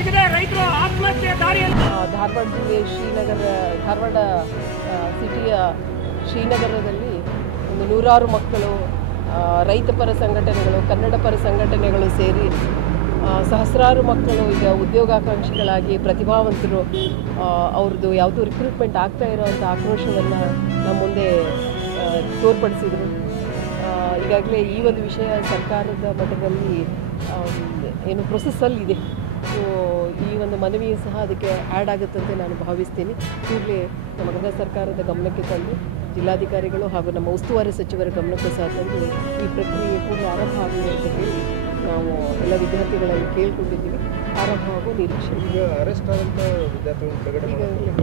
ಸಿಗದೆ ರೈತರು ಆತ್ಮಹತ್ಯೆ ದಾರಿಯಲ್ಲಿ. ಧಾರವಾಡ ಜಿಲ್ಲೆ ಧಾರವಾಡ ಸಿಟಿಯ ಶ್ರೀನಗರದಲ್ಲಿ ಒಂದು ನೂರಾರು ಮಕ್ಕಳು, ರೈತ ಪರ ಸಂಘಟನೆಗಳು, ಕನ್ನಡ ಪರ ಸಂಘಟನೆಗಳು ಸೇರಿ ಸಹಸ್ರಾರು ಮಕ್ಕಳು ಈಗ ಉದ್ಯೋಗಾಕಾಂಕ್ಷಿಗಳಾಗಿ ಪ್ರತಿಭಾವಂತರು ಅವ್ರದ್ದು ಯಾವುದೂ ರಿಕ್ರೂಟ್ಮೆಂಟ್ ಆಗ್ತಾ ಇರೋವಂಥ ಆಕ್ರೋಶವನ್ನು ನಮ್ಮ ಮುಂದೆ ತೋರ್ಪಡಿಸಿದರು. ಈಗಾಗಲೇ ಈ ಒಂದು ವಿಷಯ ಸರ್ಕಾರದ ಮಟ್ಟದಲ್ಲಿ ಏನು ಪ್ರೊಸೆಸ್ಸಲ್ಲಿದೆ. ಸೊ ಈ ಒಂದು ಮನವಿಯು ಸಹ ಅದಕ್ಕೆ ಆ್ಯಡ್ ಆಗುತ್ತಂತೆ ನಾನು ಭಾವಿಸ್ತೀನಿ. ಕೂಡಲೇ ನಮ್ಮ ಗೃಹ ಸರ್ಕಾರದ ಗಮನಕ್ಕೆ ತಂದು ಜಿಲ್ಲಾಧಿಕಾರಿಗಳು ಹಾಗೂ ನಮ್ಮ ಉಸ್ತುವಾರಿ ಸಚಿವರ ಗಮನಕ್ಕೂ ಸಹ ತಂದು ಈ ಪ್ರಕ್ರಿಯೆ ಕೂಡ ಆರಂಭ ಆಗಲಿ ಅಂತ ಹೇಳಿ ನಾವು ಎಲ್ಲ ವಿದ್ಯಾರ್ಥಿಗಳಲ್ಲಿ ಕೇಳ್ಕೊಂಡಿದ್ದೀವಿ. ಆರಂಭವಾಗುವ ನಿರೀಕ್ಷೆ. ಈಗ ಅರೆಸ್ಟ್ ಆದಂಥ ವಿದ್ಯಾರ್ಥಿಗಳು ಈಗ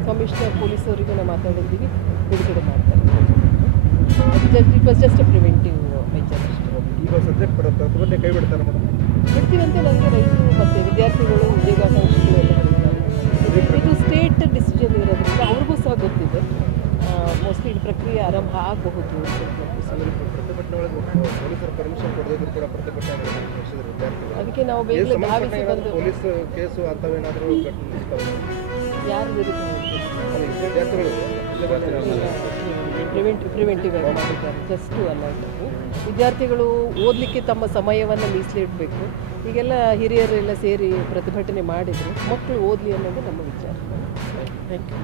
ಕಮಿಷನರ್ ಪೊಲೀಸವರಿಗೆ ನಾವು ಮಾತಾಡಿದ್ದೀವಿ, ಬಿಡುಗಡೆ ಮಾಡ್ತಾರೆ. It was just A preventive measure ಅಷ್ಟೇ. ಈಗ ಸಬ್ಜೆಕ್ಟ್ ಬರುತ್ತೆ ಅದನ್ನೇ ಕೈ ಬಿಡ್ತಾರೆ ಮೇಡಮ್. ಬಿಡ್ತೀವಂತೆ ನನಗೆ ರೈತರು ಮತ್ತು ವಿದ್ಯಾರ್ಥಿಗಳು, ಉದ್ಯೋಗಾಕಾಂಕ್ಷಿಗಳು ಎಲ್ಲ ಹೇಳ್ತಾರೆ. ಇದು ಸ್ಟೇಟ್ ಡಿಸಿಷನ್ ಇರೋದ್ರಿಂದ ಅವ್ರಿಗೂ ಸಹ ಗೊತ್ತಿದೆ. ಮೋಸ್ಟ್ಲಿ ಈ ಪ್ರಕ್ರಿಯೆ ಆರಂಭ ಆಗಬಹುದು. ಪ್ರತಿಭಟನೆ ಒಳಗೆ ಪೊಲೀಸರು ಪರ್ಮಿಷನ್ ಕೊಡದಿದ್ರು ಕೂಡ ಪ್ರತಿಭಟನೆ ನಡೆಸಿದ್ರು ವಿದ್ಯಾರ್ಥಿಗಳು. ಅದಕ್ಕೆ ನಾವು ಬೇಗನೆ ಧಾವಿಸಿ ಬಂದು ಪೊಲೀಸ್ ಕೇಸು ಅಂಥವೇನಾದರೂ ಯಾರು ವಿರುದ್ಧ ವಿದ್ಯಾರ್ಥಿಗಳು ಪ್ರಿವೆಂಟಿವ್ ಆಗಿ ಮಾಡಿದ್ದಾರೆ. Just alert. ವಿದ್ಯಾರ್ಥಿಗಳು ಓದಲಿಕ್ಕೆ ತಮ್ಮ ಸಮಯವನ್ನು ಮೀಸಲಿಡಬೇಕು. ಈಗೆಲ್ಲ ಹಿರಿಯರೆಲ್ಲ ಸೇರಿ ಪ್ರತಿಭಟನೆ ಮಾಡಿದರು. ಮಕ್ಕಳು ಓದಲಿ ಅನ್ನೋದು ನಮ್ಮ ವಿಚಾರ. Thank you.